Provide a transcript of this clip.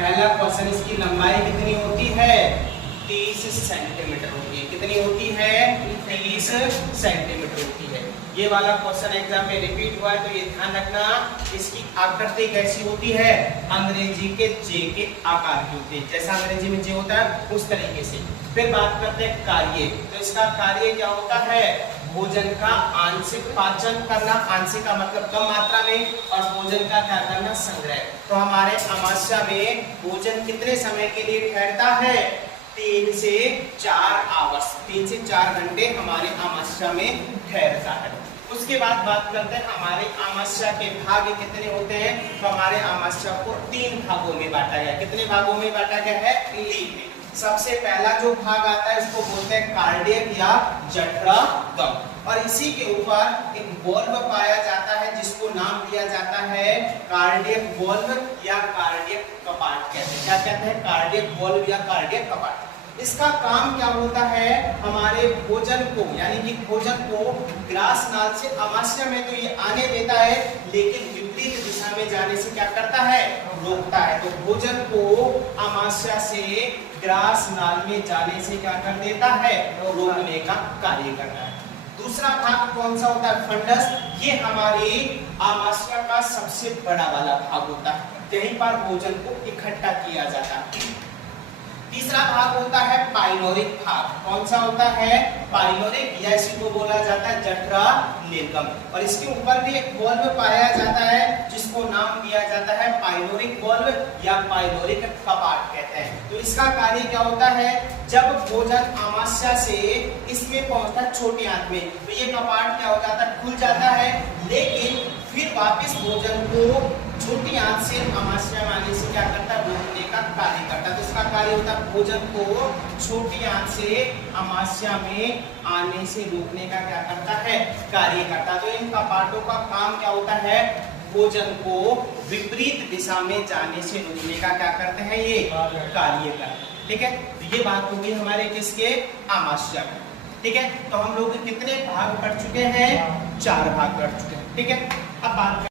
पहला क्वेश्चन, इसकी लंबाई कितनी होती है? 30 सेंटीमीटर होती है। कितनी होती है? 30 सेंटीमीटर होती है। ये वाला क्वेश्चन एग्जाम में रिपीट हुआ है, तो ये ध्यान रखना। इसकी आकृति कैसी होती है? अंग्रेजी के जे के आकार की होती है, जैसा अंग्रेजी में जे होता है उस तरीके से। फिर बात करते हैं कार्य। तो इसका कार्य क्या होता है? भोजन का आंशिक पाचन करना, आंशिक का मतलब कम मात्रा में, और भोजन का क्या करना? संग्रह। तो हमारे अमावस्या में भोजन कितने समय के लिए ठहरता है? 3 से 4 आवर्स, 3 से 4 घंटे हमारे अमावस्या में ठहरता है। उसके बाद बात करते हैं हमारे अमावस्या के भाग कितने होते हैं। तो हमारे अमावस्या को 3 भागों में बांटा गया। कितने भागों में बांटा गया है? 3 में। सबसे पहला जो भाग आता है इसको बोलते हैं कार्डियक या जठरागम, और इसी के ऊपर एक वॉल्व पाया जाता है जिसको नाम दिया जाता है कार्डियक वॉल्व या कार्डियक कपाट कहते हैं। क्या कहते हैं? कार्डियक वॉल्व या कार्डियक कपाट। इसका काम क्या होता है? हमारे भोजन को, यानी कि भोजन को ग्रास नाल से अमाशय में तो ये आने देता है, लेकिन विपरीत दिशा में जाने से क्या करता है? रोकता है। तो भोजन को अमाशय से ग्रास नाल में जाने से क्या कर देता है? रोकने का कार्य करता है। दूसरा भाग कौन सा होता है? फंडस। ये हमारी अमाशय का सबसे बड़ा वाला भाग होता है, यहीं पर भोजन को इकट्ठा किया जाता है। तीसरा भाग होता है पाइलोरिक भाग। कौन सा होता है? पाइलोरिक, या इसी को बोला जाता है जठरालेगम, और इसके ऊपर भी एक वॉल्व पाया जाता है जिसको नाम दिया जाता है पाइलोरिक वॉल्व या पाइलोरिक कपाट कहते हैं। तो इसका कार्य क्या होता है? जब भोजन अमाशय से इसमें पहुंचता है छोटी आंत में, तो ये कपाट क्या हो जाता है? खुल जाता है, लेकिन फिर वापस भोजन को छोटी आंत से अमाशय में आने से क्या करता है? रोकने का कार्य करता है। तो इसका कार्य होता है भोजन को छोटी आंत से अमाशय में आने से रोकने का क्या करता है? कार्य करता है। तो इन कपाटों का काम क्या होता है? भोजन को विपरीत दिशा में जाने से रोकने का क्या करते हैं? ये कार्य करते हैं। ठीक है, तो ये बात होगी हमारे किसके? अमाशय में। ठीक है, तो हम लोग कितने भाग पढ़ चुके हैं? 4 भाग पढ़ चुके हैं। ठीक है, अब बात